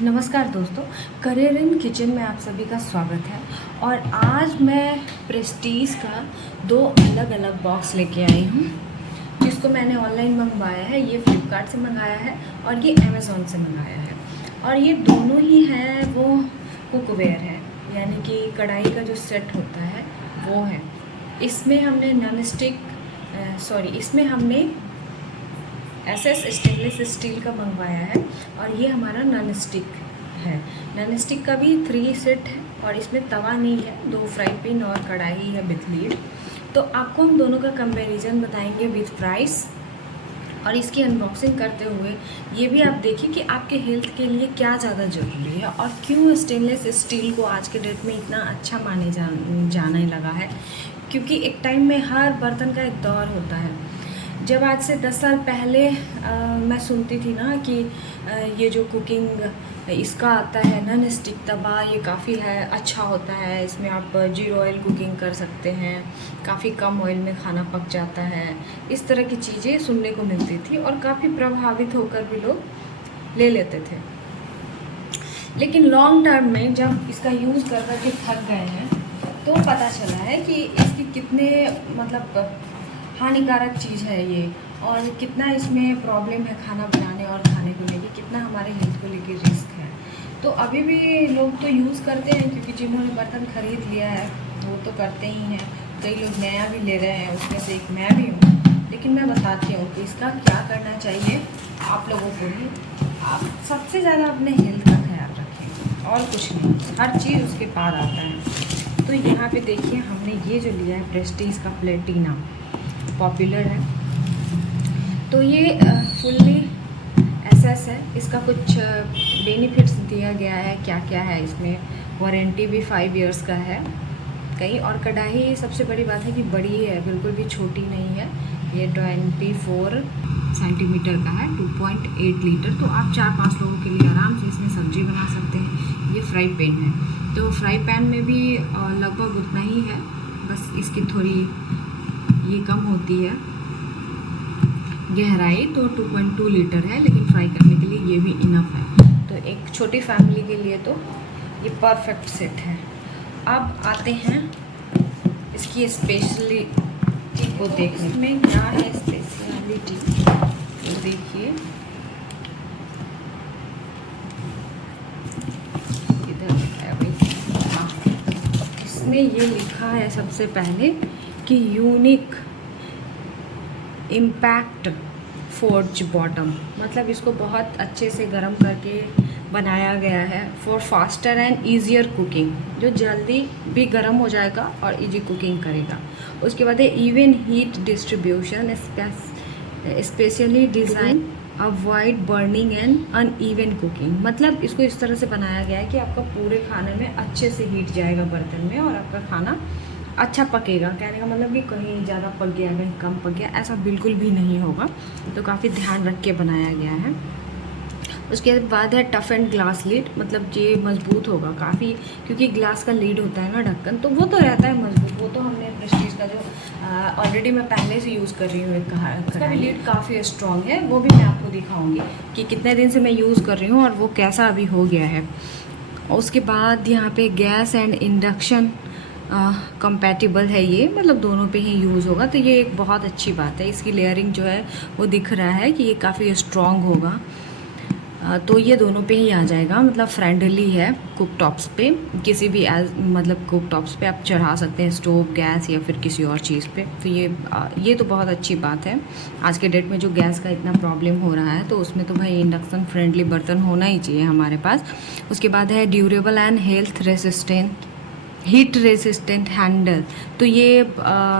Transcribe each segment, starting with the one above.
नमस्कार दोस्तों, career in kitchen में आप सभी का स्वागत है। और आज मैं प्रेस्टीज का 2 अलग अलग बॉक्स लेके आई हूँ, जिसको मैंने ऑनलाइन मंगवाया है। ये फ्लिपकार्ट से मंगाया है और ये अमेज़ॉन से मंगाया है। और ये दोनों ही हैं वो कुकवेयर है, यानी कि कढ़ाई का जो सेट होता है वो है। इसमें हमने इसमें हमने एसएस स्टेनलेस स्टील का मंगवाया है और ये हमारा नॉन स्टिक है। नॉन स्टिक का भी 3 सेट है और इसमें तवा नहीं है, 2 फ्राई पैन और कढ़ाई है विथ लीड। तो आपको हम दोनों का कंपैरिजन बताएंगे विथ प्राइस। और इसकी अनबॉक्सिंग करते हुए ये भी आप देखिए कि आपके हेल्थ के लिए क्या ज़्यादा ज़रूरी है और क्यों स्टेनलेस स्टील को आज के डेट में इतना अच्छा माने जाने लगा है। क्योंकि एक टाइम में हर बर्तन का एक दौर होता है। जब आज से 10 साल पहले मैं सुनती थी ना कि ये जो कुकिंग इसका आता है नॉन स्टिक तवा, ये काफ़ी है अच्छा होता है, इसमें आप 0 ऑयल कुकिंग कर सकते हैं, काफ़ी कम ऑयल में खाना पक जाता है, इस तरह की चीज़ें सुनने को मिलती थी और काफ़ी प्रभावित होकर भी लोग ले लेते थे। लेकिन लॉन्ग टर्म में जब इसका यूज़ कर के थक गए हैं तो पता चला है कि इसकी कितने हानिकारक चीज़ है ये, और कितना इसमें प्रॉब्लम है खाना बनाने और खाने को लेके, कितना हमारे हेल्थ को लेके रिस्क है। तो अभी भी लोग तो यूज़ करते हैं, क्योंकि जिन्होंने बर्तन ख़रीद लिया है वो तो करते ही हैं। कई लोग नया भी ले रहे हैं, उसमें से एक मैं भी हूँ। लेकिन मैं बताती हूँ कि इसका क्या करना चाहिए आप लोगों को भी। आप सबसे ज़्यादा अपने हेल्थ का ख्याल रखें और कुछ नहीं, हर चीज़ उसके पार आता है। तो यहाँ पे देखिए हमने ये जो लिया है प्रेस्टीज का प्लेटिना, पॉपुलर है। तो ये फुल्ली एसएस है। इसका कुछ बेनिफिट्स दिया गया है, क्या क्या है इसमें। वारंटी भी 5 इयर्स का है कहीं। और कढ़ाई सबसे बड़ी बात है कि बड़ी है, बिल्कुल भी छोटी नहीं है। ये 24 सेंटीमीटर का है, 2.8 लीटर। तो आप 4-5 लोगों के लिए आराम से इसमें सब्जी बना सकते हैं। ये फ्राई पैन है, तो फ्राई पैन में भी लगभग उतना ही है, बस इसकी थोड़ी ये कम होती है गहराई। तो 2.2 लीटर है, लेकिन फ्राई करने के लिए ये भी इनफ है। तो एक छोटी फैमिली के लिए तो ये परफेक्ट सेट है। अब आते हैं इसकी स्पेशलिटी को देखने में, क्या है स्पेशलिटी तो देखिए। इधर है भाई, हाँ, इसमें ये लिखा है सबसे पहले कि यूनिक इम्पैक्ट फोर्ज बॉटम, मतलब इसको बहुत अच्छे से गर्म करके बनाया गया है for faster and easier cooking, जो जल्दी भी गर्म हो जाएगा और इजी कुकिंग करेगा। उसके बाद है even heat distribution, specially design avoid burning and uneven cooking. मतलब इसको इस तरह से बनाया गया है कि आपका पूरे खाने में अच्छे से हीट जाएगा बर्तन में और आपका खाना अच्छा पकेगा। कहने का मतलब कि कहीं ज़्यादा पक गया कहीं कम पक गया, ऐसा बिल्कुल भी नहीं होगा। तो काफ़ी ध्यान रख के बनाया गया है। उसके बाद है टफ एंड ग्लास लीड, मतलब ये मजबूत होगा काफ़ी, क्योंकि ग्लास का लीड होता है ना ढक्कन, तो वो तो रहता है मजबूत। वो तो हमने प्रेस्टीज का जो ऑलरेडी मैं पहले से यूज़ कर रही हूँ, उसका भी लीड काफ़ी स्ट्रॉन्ग है। वो भी मैं आपको दिखाऊँगी कि कितने दिन से मैं यूज़ कर रही हूँ और वो कैसा अभी हो गया है। उसके बाद यहाँ पे गैस एंड इंडक्शन कंपैटिबल है ये, मतलब दोनों पे ही यूज़ होगा। तो ये एक बहुत अच्छी बात है। इसकी लेयरिंग जो है वो दिख रहा है कि ये काफ़ी स्ट्रॉन्ग होगा। तो ये दोनों पे ही आ जाएगा, मतलब फ्रेंडली है कुक टॉप्स पे, किसी भी मतलब कुक टॉप्स पे आप चढ़ा सकते हैं, स्टोव, गैस या फिर किसी और चीज़ पे। तो ये तो बहुत अच्छी बात है। आज के डेट में जो गैस का इतना प्रॉब्लम हो रहा है, तो उसमें तो भाई इंडक्शन फ्रेंडली बर्तन होना ही चाहिए हमारे पास। उसके बाद है durable and health resistant, heat resistant handle. तो ये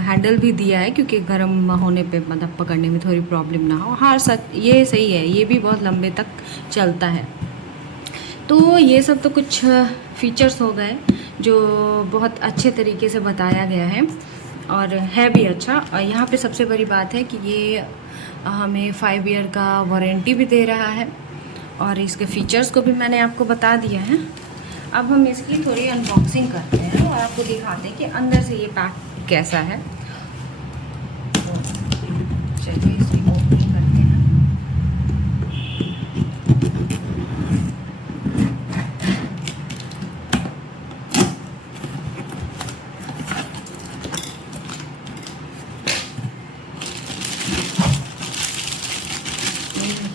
हैंडल भी दिया है क्योंकि गर्म होने पे मतलब पकड़ने में थोड़ी प्रॉब्लम ना हो। हाँ सच, ये सही है, ये भी बहुत लंबे तक चलता है। तो ये सब तो कुछ फीचर्स हो गए जो बहुत अच्छे तरीके से बताया गया है और है भी अच्छा। और यहाँ पे सबसे बड़ी बात है कि ये हमें 5 ईयर का वारंटी भी दे रहा है और इसके फीचर्स को भी मैंने आपको बता दिया है। अब हम इसकी थोड़ी अनबॉक्सिंग करते हैं और आपको दिखाते हैं कि अंदर से ये पैक कैसा है। तो चलिए इसकी ओपनिंग करते हैं।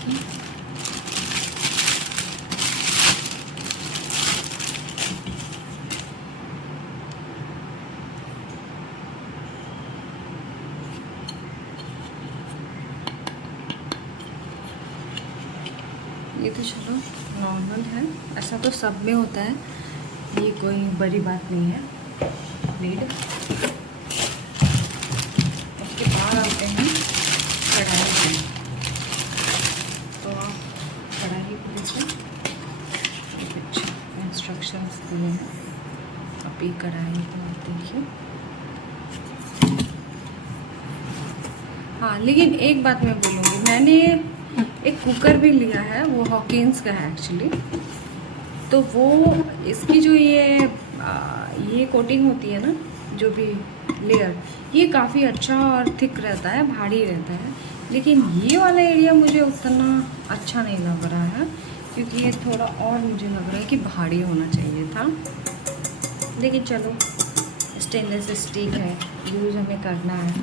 देखिए। ये तो चलो नॉर्मल है, ऐसा तो सब में होता है, ये कोई बड़ी बात नहीं है। लीड, उसके बाद आते हैं कढ़ाई में। तो आप कढ़ाई को देखो, कुछ इंस्ट्रक्शंस दिए हैं। अभी कढ़ाई को आप देखिए। हाँ, लेकिन एक बात मैं बोलूँगी, मैंने एक कुकर भी लिया है, वो हॉकिंस का है एक्चुअली। तो वो इसकी जो ये कोटिंग होती है ना, जो भी लेयर, ये काफ़ी अच्छा और थिक रहता है, भारी रहता है। लेकिन ये वाला एरिया मुझे उतना अच्छा नहीं लग रहा है, क्योंकि ये थोड़ा और मुझे लग रहा है कि भारी होना चाहिए था। लेकिन चलो, स्टेनलेस स्टील है, यूज़ हमें करना है,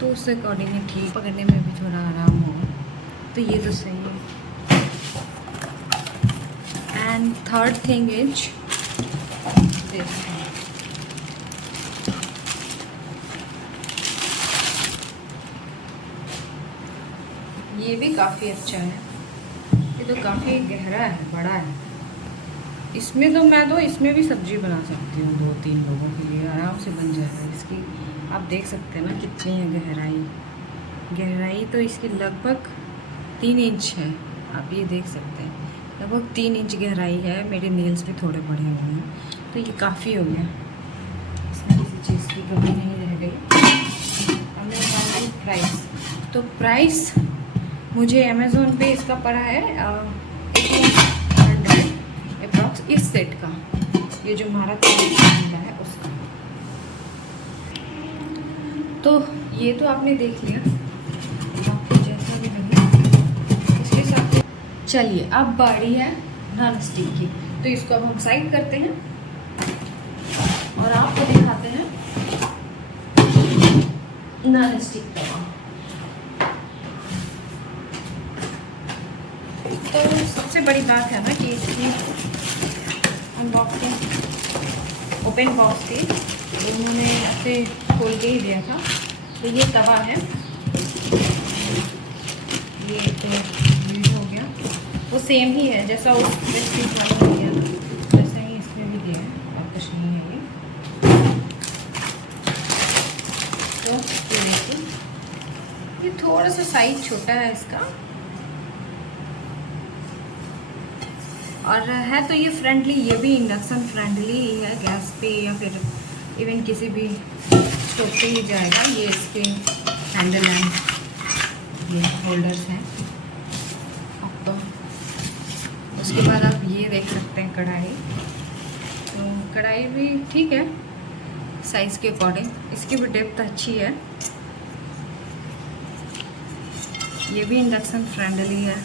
तो उससे अकॉर्डिंगली ठीक, पकड़ने में भी थोड़ा आराम हो, तो ये तो सही है। And third thing is this, ये भी काफ़ी अच्छा है। ये तो काफ़ी गहरा है, बड़ा है। इसमें तो मैं तो इसमें भी सब्जी बना सकती हूँ, 2-3 लोगों के लिए आराम से बन जाएगा। इसकी आप देख सकते हैं ना कितनी है गहराई तो इसकी लगभग 3 इंच है। आप ये देख सकते हैं, लगभग 3 इंच गहराई है। मेरे नेल्स भी थोड़े बड़े हुए हैं, तो ये काफ़ी हो गया। इसमें किसी चीज़ की कमी नहीं रह गई। अब मैं बताऊँ प्राइस। तो प्राइस मुझे अमेज़ोन पे इसका पड़ा है 1800 अप्रॉक्स, इस सेट का, ये जो हमारा मिला है उसका। तो ये तो आपने देख लिया, आपको जैसा भी लगे इसके साथ। चलिए, अब बारी है नॉन स्टिक की, तो इसको अब हम साइड करते हैं और आपको दिखाते हैं नॉन स्टिक तवा। तो सबसे बड़ी बात है ना कि इसकी अनबॉक्सिंग ओपन बॉक्स थी, तो उन्होंने ऐसे खोल के ही दिया था। तो ये तवा है, ये तो यूज हो गया, वो सेम ही है जैसा उस बेडशीट वाला दिया था, वैसा ही इसमें भी दिया है, और कुछ नहीं है ये। तो ये देखिए, ये थोड़ा सा साइज छोटा है इसका, और है तो ये फ्रेंडली, ये भी इंडक्शन फ्रेंडली ही है, गैस पे या फिर इवन किसी भी स्टोव पे ही जाएगा। ये इसके हैंडल एंड ये होल्डर्स हैं। अब तो उसके बाद आप ये देख सकते हैं कढ़ाई, तो कढ़ाई भी ठीक है साइज़ के अकॉर्डिंग, इसकी भी डेप्थ अच्छी है। ये भी इंडक्शन फ्रेंडली है।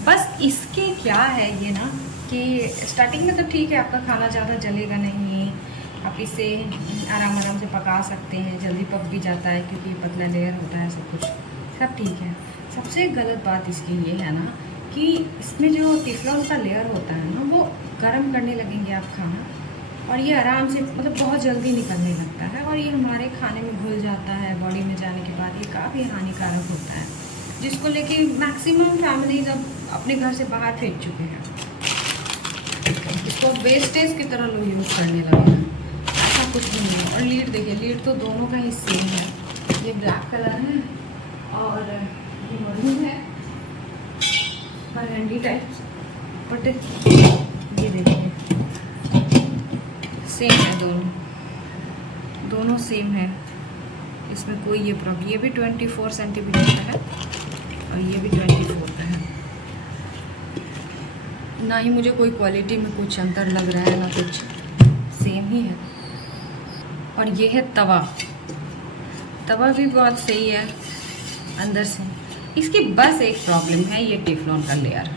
बस इसके क्या है ये ना कि स्टार्टिंग में तो ठीक है, आपका खाना ज़्यादा जलेगा नहीं, आप इसे आराम से पका सकते हैं, जल्दी पक भी जाता है क्योंकि पतला लेयर होता है, सब ठीक है। सबसे गलत बात इसकी ये है ना कि इसमें जो टेफ्लॉन का लेयर होता है ना, वो गर्म करने लगेंगे आप खाना, और ये आराम से मतलब बहुत जल्दी निकलने लगता है, और ये हमारे खाने में घुल जाता है। बॉडी में जाने के बाद ये काफ़ी हानिकारक होता है, जिसको लेके मैक्सिमम फैमिलीज अब अपने घर से बाहर फेंक चुके हैं। इसको वेस्टेज की तरह लोग यूज़ करने लगे हैं, ऐसा कुछ भी नहीं है। और लीड देखिए, लीड तो दोनों का ही सेम है, ये ब्लैक कलर है और ये मरून है, बरगंडी टाइप, बट ये देखिए सेम है, दोनों सेम है, इसमें कोई ये प्रॉब्लम। ये भी 24 सेंटीमीटर का है और ये भी 24 का है। ना ही मुझे कोई क्वालिटी में कुछ अंतर लग रहा है, ना कुछ, सेम ही है। और ये है तवा भी बहुत सही है अंदर से। इसकी बस एक प्रॉब्लम है, ये टेफ्लॉन का लेयर,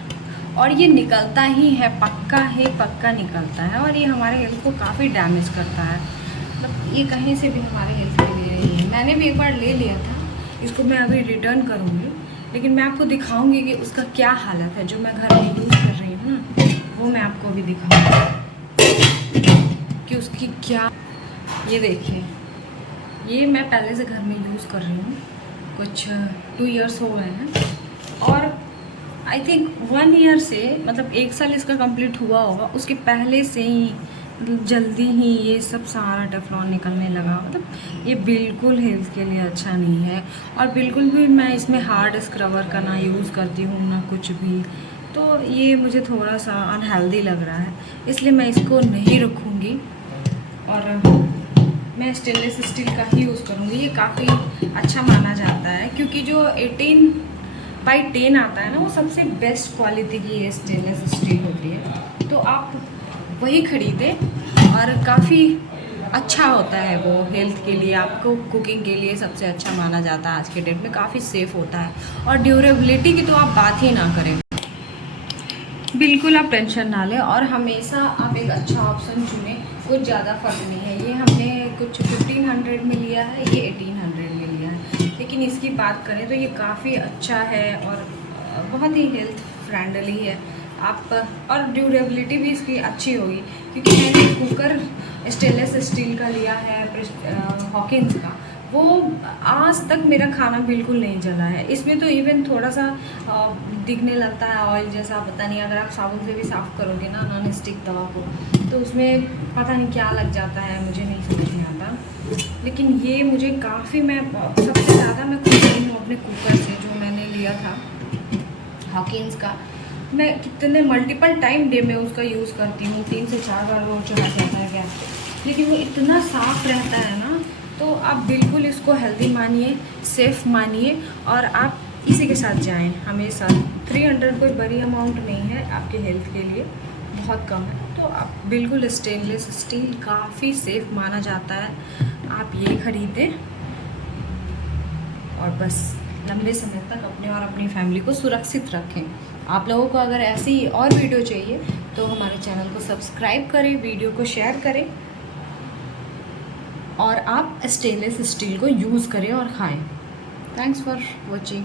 और ये निकलता ही है, पक्का निकलता है, और ये हमारे हेल्थ को काफ़ी डैमेज करता है। मतलब ये कहीं से भी हमारे हेल्थ के लिए ही है। मैंने भी एक बार ले लिया था इसको, मैं अभी रिटर्न करूँगी, लेकिन मैं आपको दिखाऊंगी कि उसका क्या हालत है। जो मैं घर में यूज़ कर रही हूँ ना, वो मैं आपको अभी दिखाऊंगी कि उसकी क्या। ये देखिए, ये मैं पहले से घर में यूज़ कर रही हूँ, कुछ 2 इयर्स हो गए हैं। और आई थिंक 1 ईयर से, मतलब 1 साल इसका कंप्लीट हुआ होगा, उसके पहले से ही जल्दी ही ये सब सारा टेफ्लॉन निकलने लगा। मतलब ये बिल्कुल हेल्थ के लिए अच्छा नहीं है। और बिल्कुल भी मैं इसमें हार्ड स्क्रबर का ना यूज़ करती हूँ ना कुछ भी, तो ये मुझे थोड़ा सा अनहेल्दी लग रहा है, इसलिए मैं इसको नहीं रखूँगी और मैं स्टेनलेस स्टील का ही यूज़ करूँगी। ये काफ़ी अच्छा माना जाता है, क्योंकि जो 18/10 आता है ना, वो सबसे बेस्ट क्वालिटी की ये स्टेनलेस स्टील होती है। तो आप वही ख़रीदें, और काफ़ी अच्छा होता है वो हेल्थ के लिए, आपको कुकिंग के लिए सबसे अच्छा माना जाता है। आज के डेट में काफ़ी सेफ़ होता है। और ड्यूरेबिलिटी की तो आप बात ही ना करें, बिल्कुल आप टेंशन ना लें। और हमेशा आप एक अच्छा ऑप्शन चुनें, कुछ ज़्यादा फ़र्क नहीं है। ये हमने कुछ 1500 में लिया है, ये 1800 में लिया है, लेकिन इसकी बात करें तो ये काफ़ी अच्छा है और बहुत ही हेल्थ फ्रेंडली है। आप और ड्यूरेबिलिटी भी इसकी अच्छी होगी, क्योंकि मैंने कुकर स्टेनलेस स्टील का लिया है, हॉकिंस का। वो आज तक मेरा खाना बिल्कुल नहीं जला है। इसमें तो इवन थोड़ा सा दिखने लगता है ऑयल जैसा, पता नहीं, अगर आप साबुन से भी साफ़ करोगे ना नॉन स्टिक तवा को, तो उसमें पता नहीं क्या लग जाता है, मुझे नहीं समझ में आता। लेकिन ये मुझे काफ़ी, मैं सबसे ज़्यादा मैं खुश रही हूँ अपने कुकर से, जो मैंने लिया था हॉकिंस का। मैं कितने मल्टीपल टाइम डे में उसका यूज़ करती हूँ, 3 से 4 बार वो चढ़ा जाता है गैस पे, लेकिन वो इतना साफ़ रहता है ना। तो आप बिल्कुल इसको हेल्दी मानिए, सेफ़ मानिए, और आप इसी के साथ जाएं हमेशा। 300 कोई बड़ी अमाउंट नहीं है आपके हेल्थ के लिए, बहुत कम है। तो आप बिल्कुल स्टेनलेस स्टील काफ़ी सेफ़ माना जाता है, आप ये ख़रीदें और बस लंबे समय तक अपने और अपनी फैमिली को सुरक्षित रखें। आप लोगों को अगर ऐसी और वीडियो चाहिए तो हमारे चैनल को सब्सक्राइब करें, वीडियो को शेयर करें, और आप स्टेनलेस स्टील को यूज़ करें और खाएं। Thanks for watching.